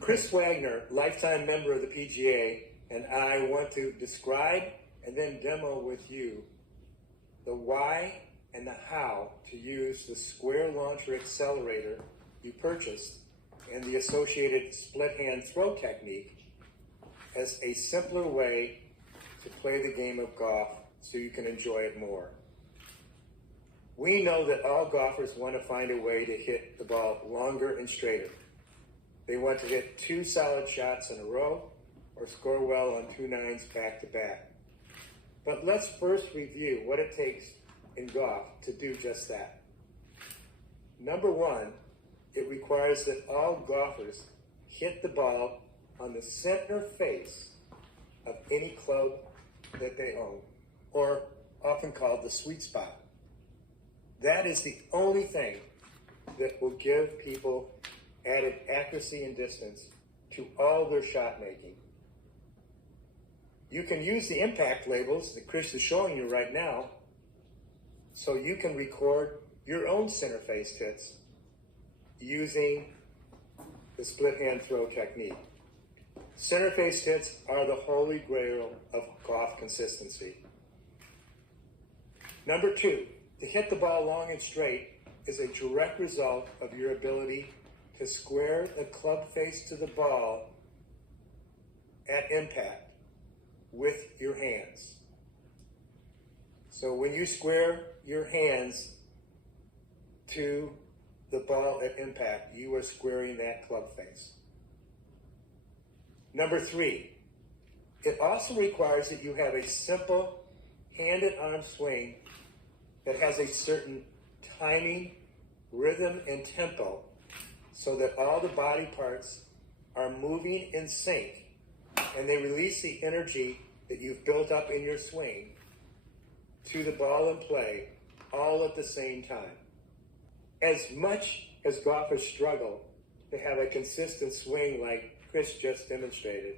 Chris Wagner, lifetime member of the PGA, and I want to describe and then demo with you the why and the how to use the square launcher accelerator you purchased and the associated split hand throw technique as a simpler way to play the game of golf so you can enjoy it more. We know that all golfers want to find a way to hit the ball longer and straighter. They want to hit 2 solid shots in a row or score well on 2 nines back to back. But let's first review what it takes in golf to do just that. Number 1, it requires that all golfers hit the ball on the center face of any club that they own, or often called the sweet spot. That is the only thing that will give people added accuracy and distance to all their shot making. You can use the impact labels that Chris is showing you right now so you can record your own center face hits using the split hand throw technique. Center face hits are the holy grail of golf consistency. Number 2, to hit the ball long and straight is a direct result of your ability to square the club face to the ball at impact with your hands. So when you square your hands to the ball at impact, you are squaring that club face. Number 3, it also requires that you have a simple hand and arm swing that has a certain timing, rhythm, and tempo so that all the body parts are moving in sync and they release the energy that you've built up in your swing to the ball in play all at the same time. As much as golfers struggle to have a consistent swing like Chris just demonstrated,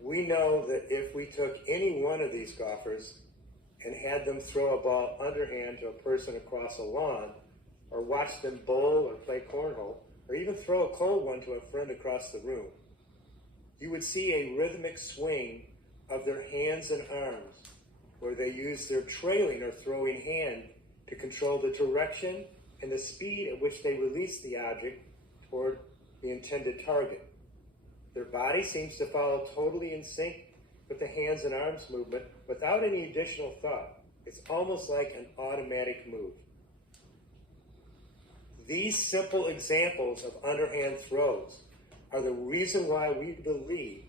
we know that if we took any one of these golfers and had them throw a ball underhand to a person across a lawn, or watch them bowl or play cornhole, or even throw a cold one to a friend across the room, you would see a rhythmic swing of their hands and arms, where they use their trailing or throwing hand to control the direction and the speed at which they release the object toward the intended target. Their body seems to follow totally in sync with the hands and arms movement without any additional thought. It's almost like an automatic move. These simple examples of underhand throws are the reason why we believe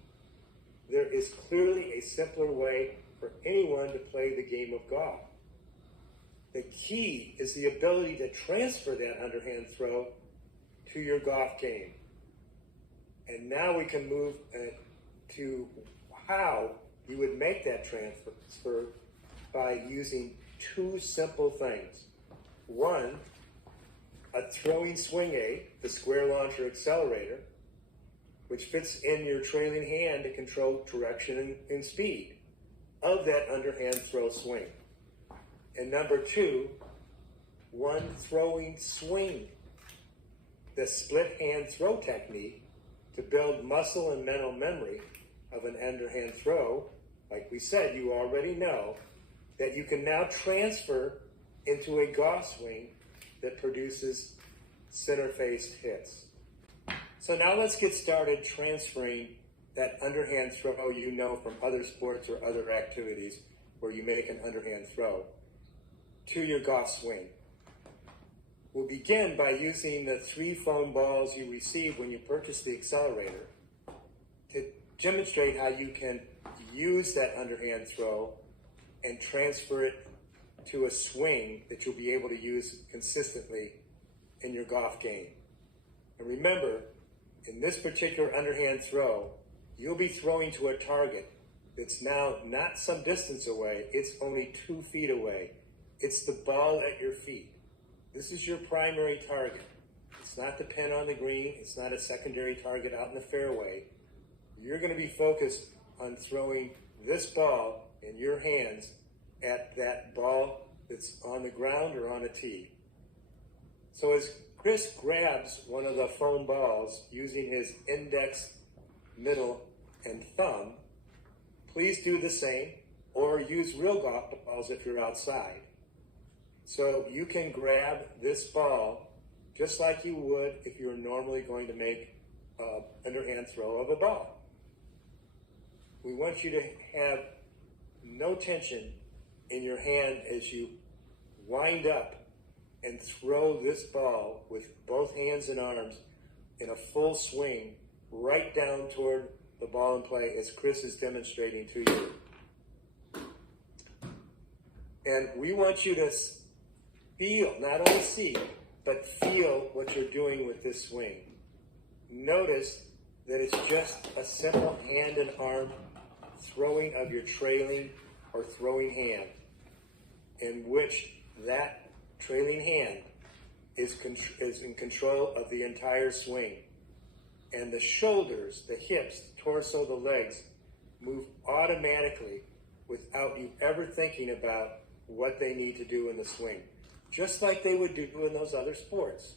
there is clearly a simpler way for anyone to play the game of golf. The key is the ability to transfer that underhand throw to your golf game. And now we can move to how you would make that transfer by using 2 simple things. 1, a throwing swing aid, the square launcher accelerator, which fits in your trailing hand to control direction and speed of that underhand throw swing. And number 2, 1 throwing swing, the split hand throw technique to build muscle and mental memory of an underhand throw. Like we said, you already know that you can now transfer into a golf swing that produces center face hits. So now let's get started transferring that underhand throw you know from other sports or other activities where you make an underhand throw to your golf swing. We'll begin by using the 3 foam balls you received when you purchased the accelerator to demonstrate how you can use that underhand throw and transfer it to a swing that you'll be able to use consistently in your golf game. And remember, in this particular underhand throw, you'll be throwing to a target that's now not some distance away, it's only 2 feet away. It's the ball at your feet. This is your primary target. It's not the pin on the green, it's not a secondary target out in the fairway. You're going to be focused on throwing this ball in your hands at that ball that's on the ground or on a tee. So as Chris grabs one of the foam balls using his index, middle, and thumb, please do the same, or use real golf balls if you're outside. So you can grab this ball just like you would if you were normally going to make an underhand throw of a ball. We want you to have no tension in your hand as you wind up and throw this ball with both hands and arms in a full swing right down toward the ball in play as Chris is demonstrating to you. And we want you to feel, not only see, but feel what you're doing with this swing. Notice that it's just a simple hand and arm throwing of your trailing or throwing hand, in which that trailing hand is in control of the entire swing. And the shoulders, the hips, the torso, the legs move automatically without you ever thinking about what they need to do in the swing, just like they would do in those other sports.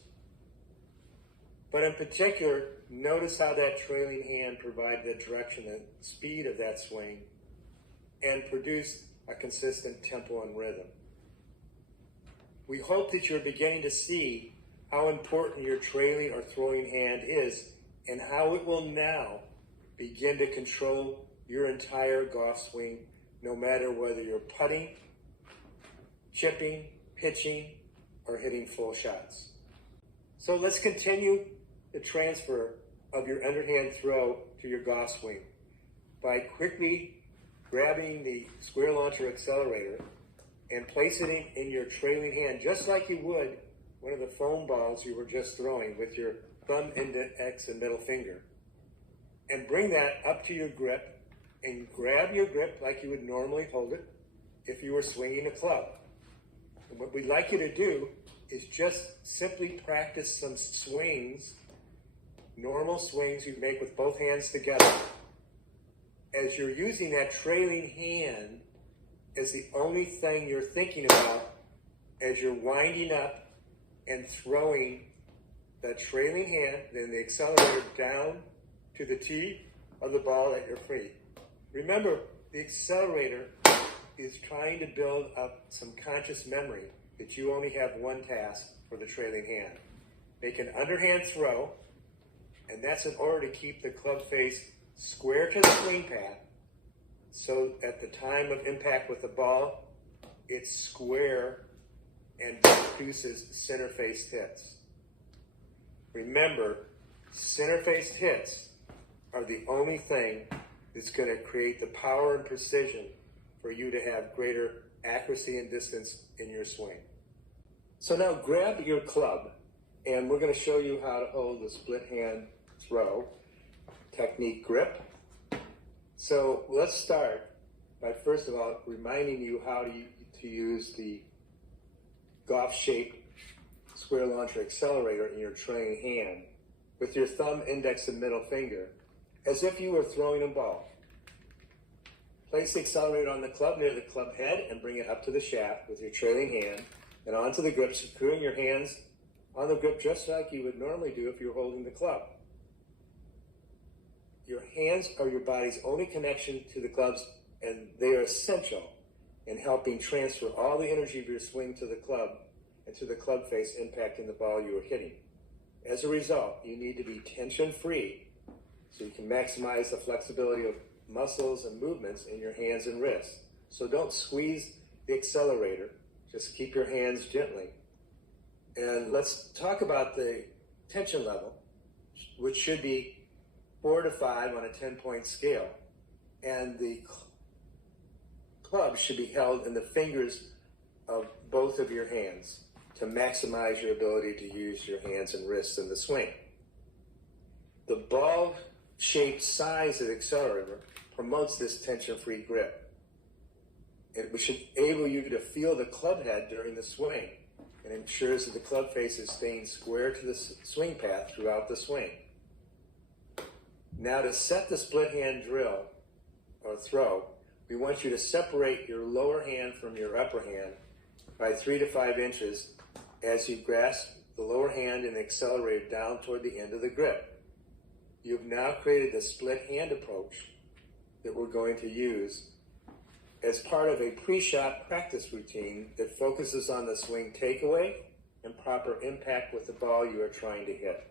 But in particular, notice how that trailing hand provides the direction and speed of that swing and produce a consistent tempo and rhythm. We hope that you're beginning to see how important your trailing or throwing hand is and how it will now begin to control your entire golf swing, no matter whether you're putting, chipping, pitching, or hitting full shots. So let's continue the transfer of your underhand throw to your golf swing by quickly grabbing the square launcher accelerator and placing it in your trailing hand, just like you would one of the foam balls you were just throwing with your thumb, index, and middle finger. And bring that up to your grip and grab your grip like you would normally hold it if you were swinging a club. And what we'd like you to do is just simply practice some swings, normal swings you make with both hands together, as you're using that trailing hand as the only thing you're thinking about as you're winding up and throwing that trailing hand, then the accelerator down to the tee of the ball at your feet. Remember, the accelerator is trying to build up some conscious memory that you only have one task for the trailing hand. Make an underhand throw, and that's in order to keep the club face square to the swing path, so at the time of impact with the ball, it's square and produces center-faced hits. Remember, center-faced hits are the only thing that's going to create the power and precision for you to have greater accuracy and distance in your swing. So now grab your club, and we're going to show you how to hold the split hand throw technique grip. So let's start by first of all reminding you how to use the golf-shaped square launcher accelerator in your trailing hand with your thumb, index, and middle finger as if you were throwing a ball. Place the accelerator on the club near the club head and bring it up to the shaft with your trailing hand and onto the grip, securing your hands on the grip just like you would normally do if you were holding the club. Your hands are your body's only connection to the clubs, and they are essential in helping transfer all the energy of your swing to the club and to the club face, impacting the ball you are hitting. As a result, you need to be tension-free so you can maximize the flexibility of muscles and movements in your hands and wrists. So don't squeeze the accelerator, just keep your hands gently. And let's talk about the tension level, which should be 4 to 5 on a 10-point scale. And the club should be held in the fingers of both of your hands to maximize your ability to use your hands and wrists in the swing. The ball-shaped size of the accelerator promotes this tension-free grip. It should enable you to feel the club head during the swing and ensures that the club face is staying square to the swing path throughout the swing. Now to set the split hand drill or throw, we want you to separate your lower hand from your upper hand by 3 to 5 inches as you grasp the lower hand and the accelerator down toward the end of the grip. You've now created the split hand approach that we're going to use as part of a pre-shot practice routine that focuses on the swing takeaway and proper impact with the ball you are trying to hit.